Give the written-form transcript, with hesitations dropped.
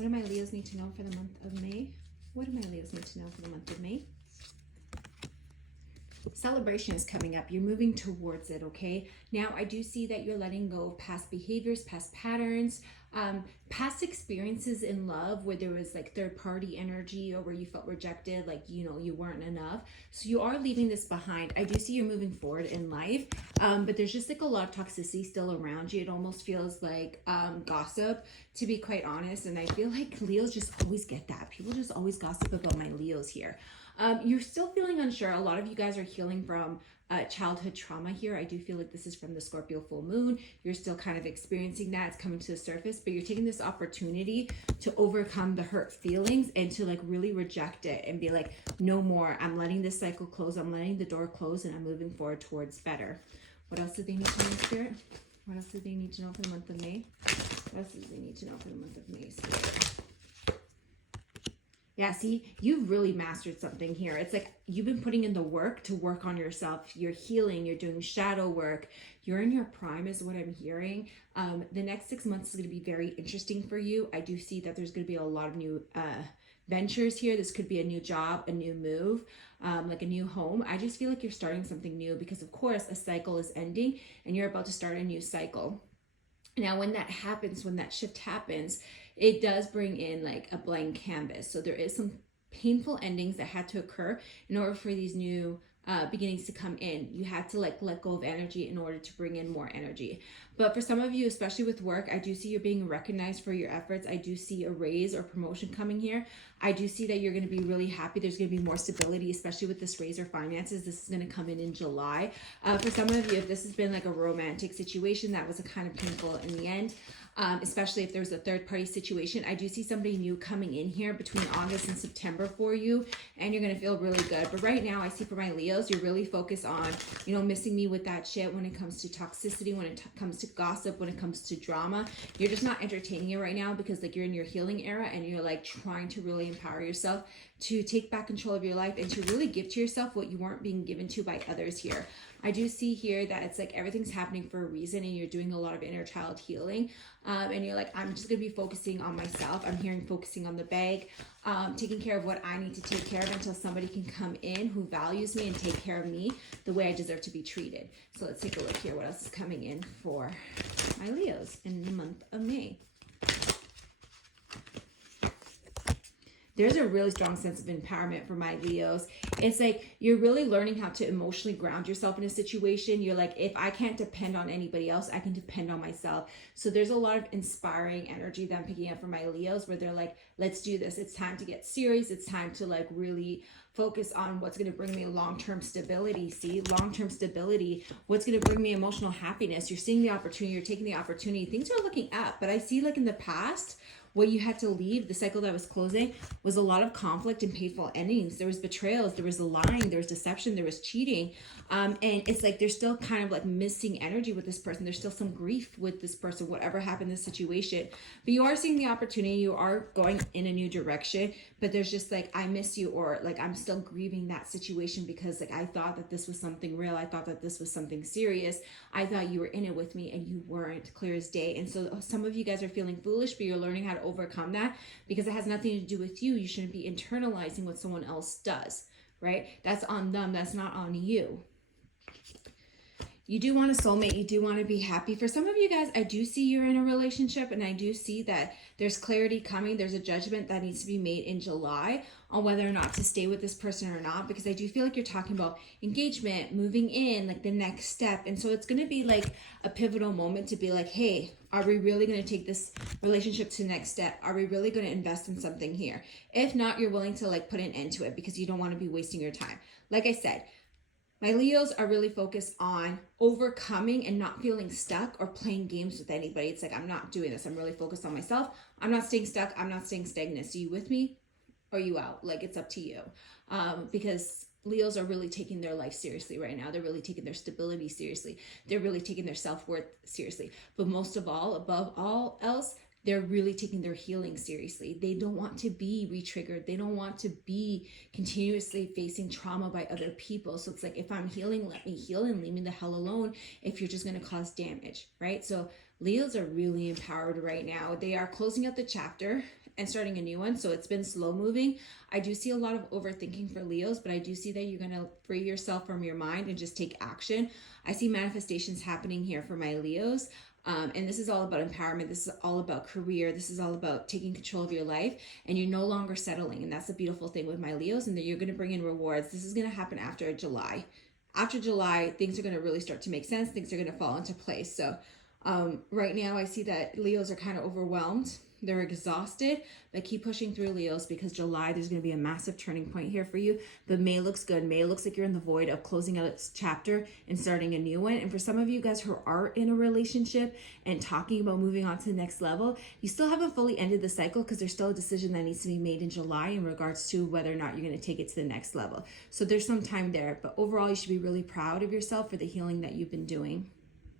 What do my Leos need to know for the month of May? What do my Leos need to know for the month of May? Celebration is coming up. You're moving towards it, okay? Now, I do see that you're letting go of past behaviors, past patterns, past experiences in love where there was like third party energy or where you felt rejected, like, you know, you weren't enough. So you are leaving this behind. I do see you're moving forward in life, but there's just like a lot of toxicity still around you. It almost feels like gossip, to be quite honest. And I feel like Leos just always get that. People just always gossip about my Leos here. You're still feeling unsure. A lot of you guys are healing from childhood trauma here. I do feel like this is from the Scorpio full moon. You're still kind of experiencing that. It's coming to the surface, but you're taking this opportunity to overcome the hurt feelings and to like really reject it and be like, no more. I'm letting this cycle close. I'm letting the door close and I'm moving forward towards better. What else do they need to know, Spirit? What else do they need to know for the month of May? What else do they need to know for the month of May, Spirit? Yeah, see, you've really mastered something here. It's like you've been putting in the work to work on yourself. You're healing, you're doing shadow work. You're in your prime is what I'm hearing. The next 6 months is going to be very interesting for you. I do see that there's going to be a lot of new ventures here. This could be a new job, a new move, like a new home. I just feel like you're starting something new because, of course, a cycle is ending and you're about to start a new cycle. Now, when that happens, when that shift happens, it does bring in like a blank canvas. So there is some painful endings that had to occur in order for these new beginnings to come in. You had to like let go of energy in order to bring in more energy. But for some of you, especially with work, I do see you're being recognized for your efforts. I do see a raise or promotion coming here. I do see that you're going to be really happy. There's going to be more stability, especially with this raise or finances. This is going to come in July. For some of you, if this has been like a romantic situation that was a kind of painful in the end, especially if there's a third party situation, I do see somebody new coming in here between August and September for you, and you're going to feel really good. But right now, I see for my Leos, you're really focused on, you know, missing me with that shit when it comes to toxicity, when it comes to gossip, when it comes to drama. You're just not entertaining it right now because like you're in your healing era and you're like trying to really empower yourself to take back control of your life and to really give to yourself what you weren't being given to by others here. I do see here that it's like everything's happening for a reason and you're doing a lot of inner child healing. And you're like, I'm just going to be focusing on myself. I'm hearing focusing on the bag, taking care of what I need to take care of until somebody can come in who values me and take care of me the way I deserve to be treated. So let's take a look here. What else is coming in for my Leos in the month of May? There's a really strong sense of empowerment for my Leos. It's like you're really learning how to emotionally ground yourself in a situation. You're like, if I can't depend on anybody else, I can depend on myself. So there's a lot of inspiring energy that I'm picking up from my Leos where they're like, let's do this. It's time to get serious. It's time to like really focus on what's going to bring me long-term stability. See, long-term stability, what's going to bring me emotional happiness. You're seeing the opportunity. You're taking the opportunity. Things are looking up. But I see like in the past, what you had to leave, the cycle that was closing, was a lot of conflict and painful endings. There was betrayals, there was lying, there was deception, there was cheating. And it's like there's still kind of like missing energy with this person. There's still some grief with this person, whatever happened in this situation. But you are seeing the opportunity, you are going in a new direction, but there's just like, I miss you, or like I'm still grieving that situation because like I thought that this was something real. I thought that this was something serious. I thought you were in it with me and you weren't, clear as day. And so some of you guys are feeling foolish, but you're learning how to overcome that because it has nothing to do with you. You shouldn't be internalizing what someone else does, right? That's on them. That's not on you. You do want a soulmate. You do want to be happy. For some of you guys, I do see you're in a relationship and I do see that there's clarity coming. There's a judgment that needs to be made in July on whether or not to stay with this person or not, because I do feel like you're talking about engagement, moving in, like the next step. And so it's going to be like a pivotal moment to be like, hey, are we really going to take this relationship to the next step? Are we really going to invest in something here? If not, you're willing to like put an end to it because you don't want to be wasting your time. Like I said, my Leos are really focused on overcoming and not feeling stuck or playing games with anybody. It's like, I'm not doing this. I'm really focused on myself. I'm not staying stuck. I'm not staying stagnant. So you with me or you out? Like, it's up to you. Because Leos are really taking their life seriously right now. They're really taking their stability seriously. They're really taking their self-worth seriously. But most of all, above all else, they're really taking their healing seriously. They don't want to be re-triggered. They don't want to be continuously facing trauma by other people. So it's like, if I'm healing, let me heal and leave me the hell alone if you're just going to cause damage, right? So Leos are really empowered right now. They are closing out the chapter and starting a new one. So it's been slow moving. I do see a lot of overthinking for Leos, but I do see that you're going to free yourself from your mind and just take action. I see manifestations happening here for my Leos. And this is all about empowerment. This is all about career. This is all about taking control of your life, and you're no longer settling. And that's the beautiful thing with my Leos, and that you're going to bring in rewards. This is going to happen after July. After July, things are going to really start to make sense. Things are going to fall into place. So right now I see that Leos are kind of overwhelmed. They're exhausted, but keep pushing through, Leos, because July, there's going to be a massive turning point here for you. But May looks good. May looks like you're in the void of closing out its chapter and starting a new one. And for some of you guys who are in a relationship and talking about moving on to the next level, you still haven't fully ended the cycle, because there's still a decision that needs to be made in July in regards to whether or not you're going to take it to the next level. So there's some time there. But overall, you should be really proud of yourself for the healing that you've been doing.